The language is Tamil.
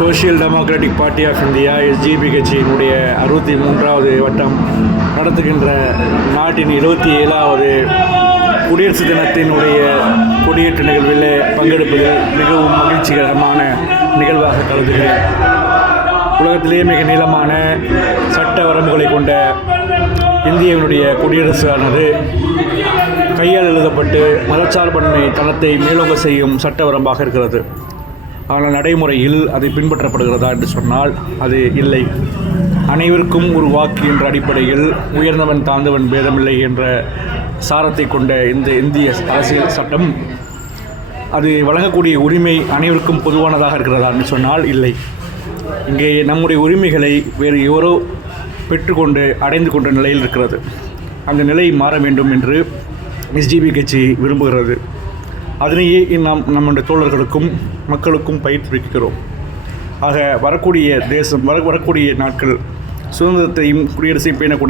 Social democratic party of India SGP கட்சியினுடைய 63வது வட்டம் நடத்துகின்ற நாட்டின் 77வது குடியரசு தினத்தினுடைய கொடியேற்ற நிகழ்வில் பங்கெடுப்பதில் மிகவும் மகிழ்ச்சிகரமான நிகழ்வாக கருதுகிறேன். உலகத்திலேயே மிக நீளமான சட்ட வரம்புகளை கொண்ட இந்தியாவினுடைய குடியரசானது கையால் எழுதப்பட்டு மதச்சார்பன்மை தளத்தை மேலோங்க செய்யும் சட்ட வரம்பாக இருக்கிறது. ஆனால் நடைமுறையில் அது பின்பற்றப்படுகிறதா என்று சொன்னால் அது இல்லை. அனைவருக்கும் ஒரு வாக்கு என்ற அடிப்படையில் உயர்ந்தவன் தாழ்ந்தவன் பேதமில்லை என்ற சாரத்தை கொண்ட இந்த இந்திய அரசியல் சட்டம் அது வழங்கக்கூடிய உரிமை அனைவருக்கும் பொதுவானதாக இருக்கிறதா என்று சொன்னால் இல்லை. இங்கே நம்முடைய உரிமைகளை வேறு எவரோ பெற்றுக்கொண்டு அடைந்து கொண்ட நிலையில் இருக்கிறது. அந்த நிலை மாற வேண்டும் என்று எஸ்ஜிபி கட்சி விரும்புகிறது. அதனையே நாம் நம்முடைய தோழர்களுக்கும் மக்களுக்கும் பயிற்றுவிக்கிறோம். ஆக வரக்கூடிய நாட்கள் சுதந்திரத்தையும் குடியரசையும் பேணக்கூடிய